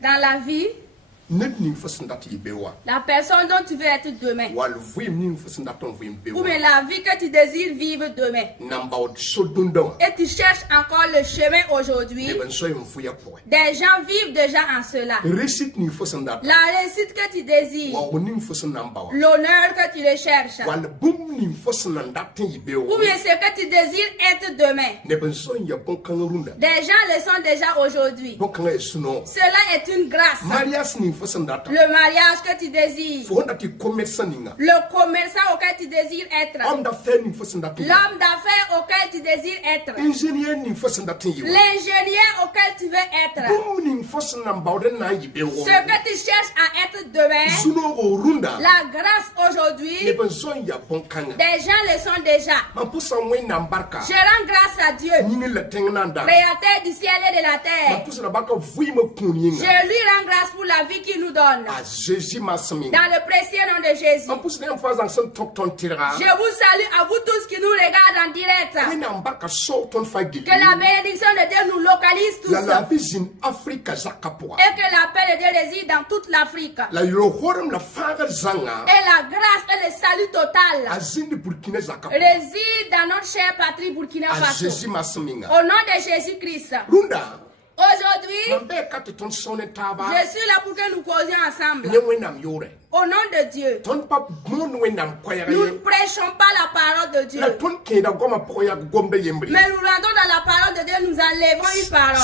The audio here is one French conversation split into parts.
Dans la vie, la personne dont tu veux être demain, ou bien la vie que tu désires vivre demain, et tu cherches encore le chemin aujourd'hui, des gens vivent déjà en cela. La réussite que tu désires, l'honneur que tu recherches, ou bien ce que tu désires être demain, des gens le sont déjà aujourd'hui. Cela est une grâce. Le mariage que tu désires, le commerçant auquel tu désires être, l'homme d'affaires auquel tu désires être, l'ingénieur auquel tu veux être, ce que tu cherches à être demain, la grâce aujourd'hui, des gens le sont déjà. Je rends grâce à Dieu, créateur du ciel et de la terre. Je lui rends grâce pour la vie qu'il nous donne. Dans le précieux nom de Jésus. Je vous salue à vous tous qui nous regardent en direct. Que la bénédiction de Dieu nous localise tous. Et que la paix de Dieu réside dans toute l'Afrique. Et la grâce et le salut total réside dans notre chère patrie Burkina Faso. Au nom de Jésus-Christ. Aujourd'hui, je suis là pour que nous causions ensemble. Au nom de Dieu, nous ne prêchons pas la parole de Dieu. Mais nous rentrons dans la parole de Dieu, nous enlèvons une parole.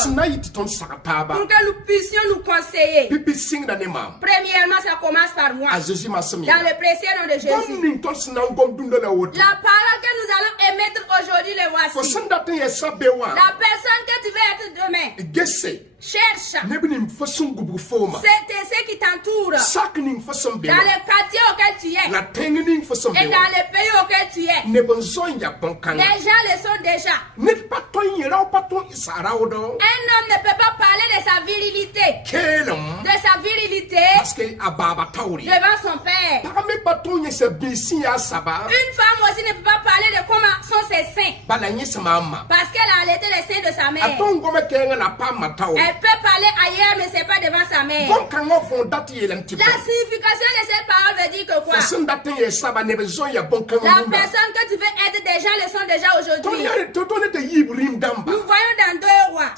Pour que nous puissions nous conseiller. Premièrement, ça commence par moi. Dans le précieux nom de Jésus. La parole que nous allons émettre aujourd'hui, le voici. La personne que tu veux être demain, cherche. C'est ce qui t'entoure. Dans le quartier auquel tu es. Et dans le pays auquel tu es. Les gens le sont déjà. Un homme ne peut pas parler de sa virilité. Devant son père. Une femme aussi ne peut pas parler de comment sont ses seins. Parce qu'elle a allaité les seins de sa mère. Elle peut parler ailleurs, mais c'est pas devant sa mère. La signification de cette parole veut dire que quoi? La personne que tu veux être, des gens le sont déjà aujourd'hui. Nous voyons dans 2 Rois.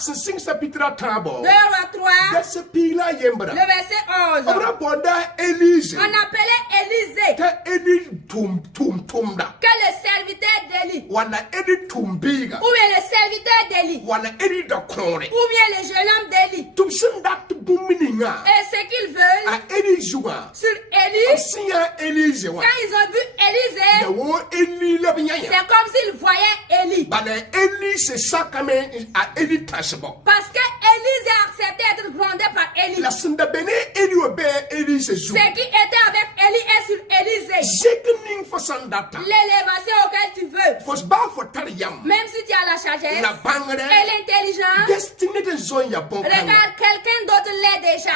2 Rois 3. Le verset 11. On appelait Élisée. Que le serviteur d'Élie. Ou bien le serviteur d'Élie. Ou bien le jeune homme d'Élie. Et ce qu'ils veulent sur Élie, quand ils ont vu Élisée, c'est comme s'ils voyaient Élie. Parce que Élisée a accepté d'être grondé par Élie. Ce qui était avec Élie est sur Élisée. L'élévation auquel tu veux. Même si tu as la sagesse et l'intelligence, regarde, quelqu'un d'autre l'est déjà.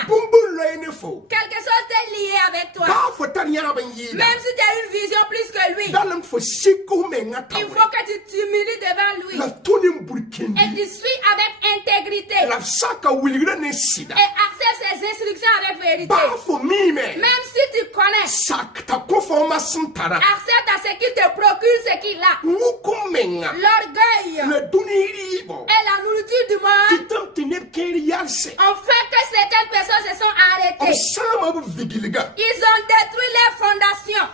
Quelque chose est lié avec toi. Même si tu as une vision plus que lui, il faut que tu t'humilies devant lui. Et tu suis avec intégrité. Et accepte ses instructions avec vérité. Même si tu connais, accepte à ce qu'il te procure ce qu'il a. L'orgueil et la nourriture du monde ont fait que certaines personnes se sont arrêtées. Ils ont détruit les fondations.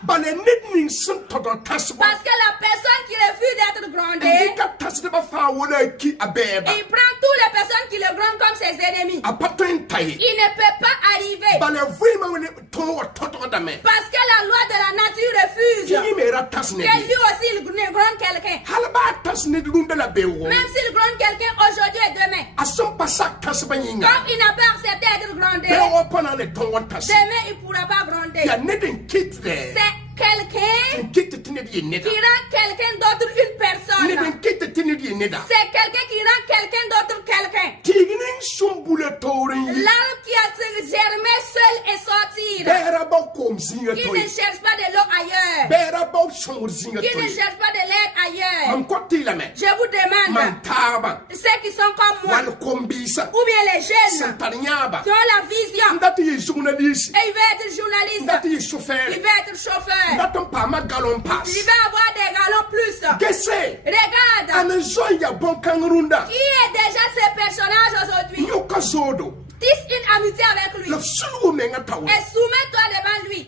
Parce que la personne qui refuse d'être grondée, il prend toutes les personnes qui le grondent comme ses ennemis. Il ne peut pas arriver. Parce que la loi de la nature refuse que lui aussi il gronde quelqu'un. Même s'il gronde quelqu'un aujourd'hui et demain, comme il n'a pas accepté d'être grondé, demain il ne pourra pas gronder. C'est quelqu'un qui rend quelqu'un d'autre une personne. C'est quelqu'un qui rend quelqu'un d'autre quelqu'un. L'arbre qui a germé seul et sortir. Qui ne cherche pas de l'eau ailleurs. ne cherchent pas de l'aide ailleurs. Je vous demande, ceux qui sont comme moi, ou bien les jeunes, qui ont la vision, et il veut être journaliste, il veut être chauffeur, il va avoir des galons plus. Regarde, qui est déjà ce personnage aujourd'hui? Tisse une amitié avec lui. Et soumets-toi devant lui.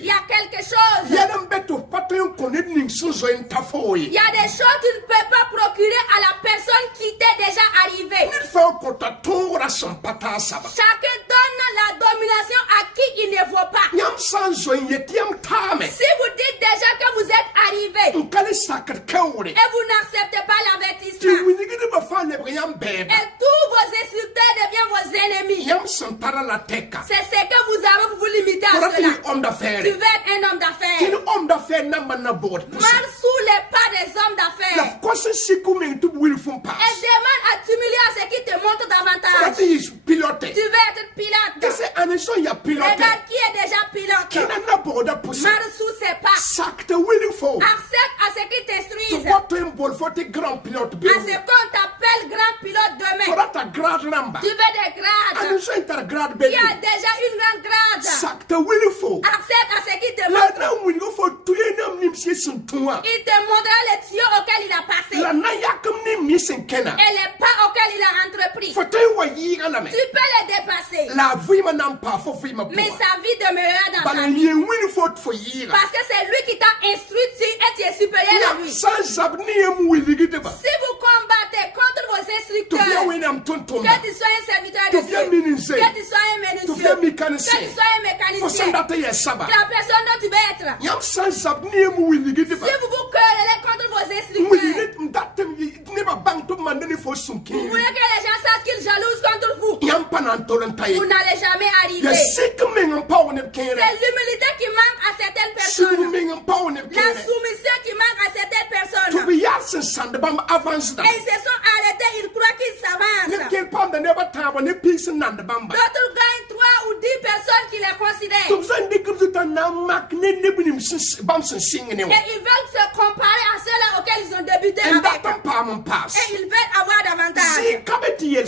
Il y a quelque chose. Il y a des choses que tu ne peux pas procurer à la personne qui t'est déjà arrivée. Chacun donne la domination à qui il ne vaut pas. Si vous dites déjà que vous êtes arrivé et vous n'acceptez pas l'avertissement, et tous vos insulteurs deviennent vos ennemis. C'est ce que vous avez, vous limiter à cela. Tu veux être un homme d'affaires. Marche sous les pas des hommes d'affaires. Et demande à t'humilier à ce qui te montre davantage. Tu veux être pilote. Regarde qui est déjà pilote. Marche sous ses pas. Accepte à ce qui t'instruise. À ce qu'on t'appelle grand pilote demain. Tu veux des grades. Il y a déjà une grande grade. Accepte à ce qu'il te montre. Il te montrera les tuyaux auxquels il a passé et les pas auxquels il a entrepris. Tu peux les dépasser, mais sa vie demeurera dans ta vie parce que c'est lui qui t'a instruit et tu es supérieur à lui. Si vous combattez contre vos instructeurs, que tu sois un serviteur de Dieu, que tu sois un menuisier, que tu sois un mécanicien, la personne dont tu veux être, si vous vous querellez contre vos instructeurs, vous voulez que les gens sachent qu'ils jalousent contre vous, vous n'allez jamais arriver. C'est l'humilité qui manque à certaines personnes, la soumission qui manque à certaines personnes, et ils se sont arrêtés, ils croient qu'ils s'avancent. D'autres gagnent 3 ou 10 personnes qui les considèrent, et ils veulent se comparer à ceux-là auxquels ils ont débuté avec, et ils veulent avoir davantage. Il n'y a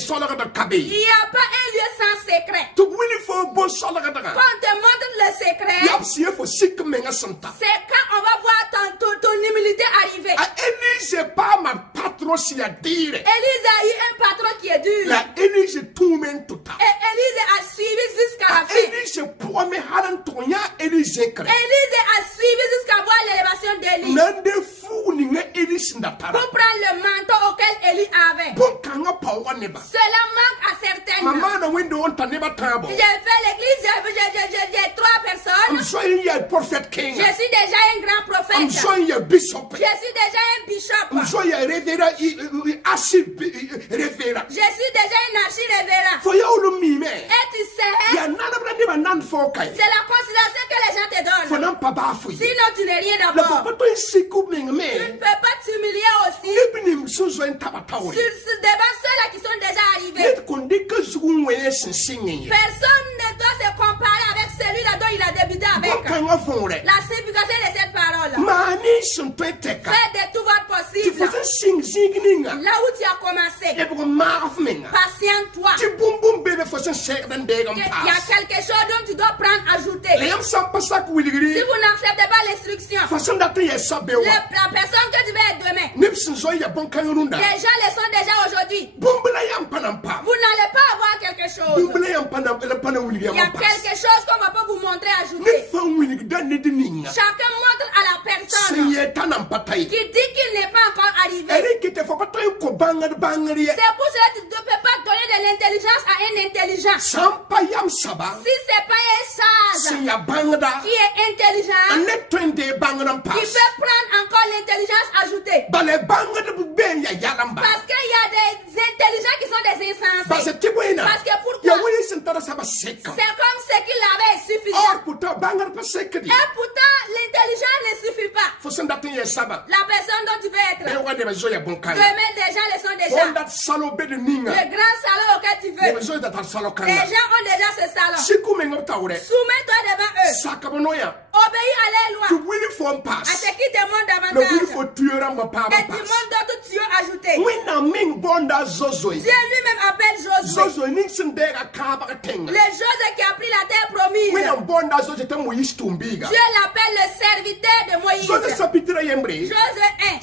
pas un lieu sans secret. Quand on te montre le secret, c'est quand on va voir ton humilité arriver. Élise a eu un patron qui est dur, et Élise a suivi jusqu'à la fin. Élise a suivi jusqu'à voir l'élévation d'Élie, pour prendre le manteau auquel Élie avait. Cela manque à certaines. J'ai fait l'église, j'ai 3 personnes. Je suis déjà un grand prophète. Je suis déjà un bishop. Je suis déjà un archi-révérend. Et tu sais, c'est la considération que les gens te donnent. Sinon tu n'es rien d'abord. Tu ne peux pas t'humilier aussi devant ceux-là qui sont déjà arrivés. Personne ne doit se comparer avec celui-là dont il a débuté avec. La signification de cette parole, faites de tout votre possible. Là où tu as commencé, patiente-toi. Il y a quelque chose dont tu dois prendre, ajouter. Si vous n'acceptez pas l'instruction, la personne que tu veux être demain, les gens le sont déjà aujourd'hui. Vous n'allez pas avoir quelque chose. Il y a quelque chose qu'on ne va pas vous montrer, ajouter. Chacun montre à la personne qui dit qu'il n'est pas encore arrivé. C'est pour cela que tu ne peux pas donner de l'intelligence à un intelligent. Si ce n'est pas un sage qui est intelligent, qui peut prendre encore l'intelligence ajoutée. Parce qu'il y a des intelligents qui sont des insensés. Parce que pourquoi? C'est comme ce qu'il avait suffisant. Et pourtant, l'intelligence ne suffit pas. La personne dont tu veux être. Demain, les gens le sont déjà. Le grand salon auquel tu veux. Les gens ont déjà ce salon. Soumets-toi devant eux. Obéis à leurs lois. À ce qui demande davantage. Et du monde d'autres tuyaux ajoutés. Dieu lui-même appelle Josué. Le Josué qui a pris la terre promise. Dieu l'appelle le serviteur de Moïse. Josué 1.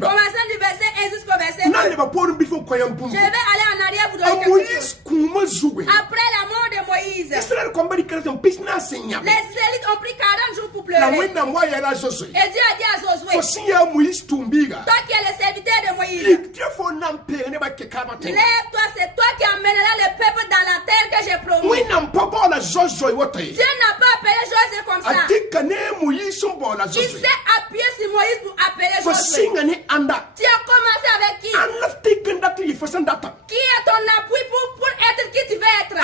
Commençant du verset 1 jusqu'au verset 2. Je vais aller en arrière vous donner quelque chose. Après la mort de Moïse, les Israélites ont pris 40 jours pour pleurer. Et Dieu a dit à Josué, toi qui es le serviteur de Moïse, lève-toi, c'est toi qui amèneras le peuple dans la terre que j'ai promis. Dieu n'a pas appelé Josué comme ça. Il s'est appuyé sur Moïse pour appeler Josué. Tu as commencé avec qui? Qui est ton appui pour être qui tu veux être?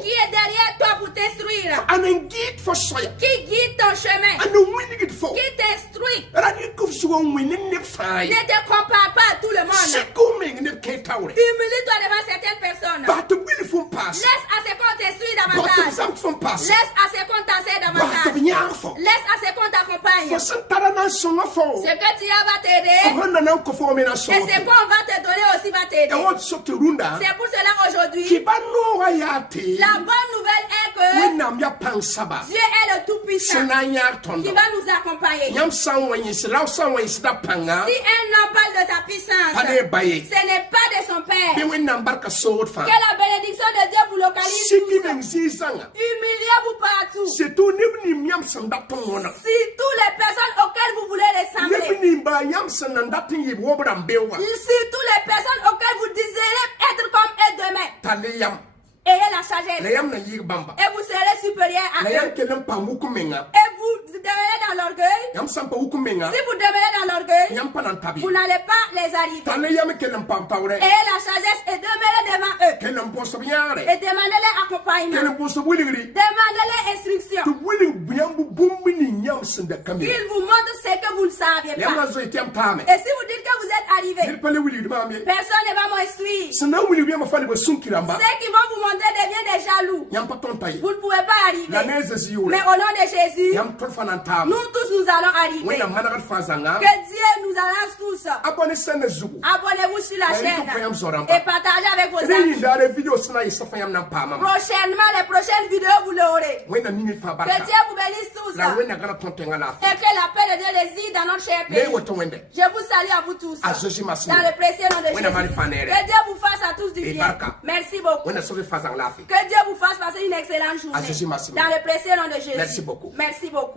Qui est derrière toi pour t'instruire? Qui guide ton chemin? Qui t'instruit? Ne te compare pas à tout le monde. Humilie-toi devant certaines personnes. Laisse à ce qu'on t'instruise davantage. Laisse à ce qu'on t'enseigne davantage. Laisse à ce qu'on t'accompagne. Ce que tu as va t'aider. Et ce qu'on va te donner aussi va t'aider. C'est pour cela aujourd'hui, la bonne nouvelle est que Dieu est le Tout-Puissant qui va nous accompagner. Si un homme parle de sa puissance, ce n'est pas de son Père. Que la bénédiction de Dieu vous localise. Humiliez-vous partout. Si toutes les personnes auxquelles vous voulez ressembler, si toutes les personnes auxquelles vous désirez être comme eux demain, ayez la sagesse. Et vous serez supérieur à eux. Et vous demeurez dans l'orgueil. Si vous demeurez dans l'orgueil, vous n'allez pas les arriver. Ayez la sagesse et demeurez devant eux. Et demandez-les accompagnement. Demandez-les instruction. Qu'ils vous montrent ce que vous ne saviez pas. Et si vous dites que vous êtes arrivé, personne ne va m'instruire. Ceux qui vont vous montrer devient des jaloux. Vous ne pouvez pas arriver. Mais au nom de Jésus, nous tous nous allons arriver. Que Dieu nous arrange tous. Abonnez-vous sur la chaîne et partagez avec vos amis. Prochainement, les prochaines vidéos, vous l'aurez. Que Dieu vous bénisse tous. Et que la paix de Dieu réside dans notre cher pays. Je vous salue à vous tous. Dans le précieux nom de Jésus. Que Dieu vous fasse à tous du bien. Merci beaucoup. Que Dieu vous fasse passer une excellente journée. Dans le précieux nom de Jésus. Merci beaucoup. Merci beaucoup.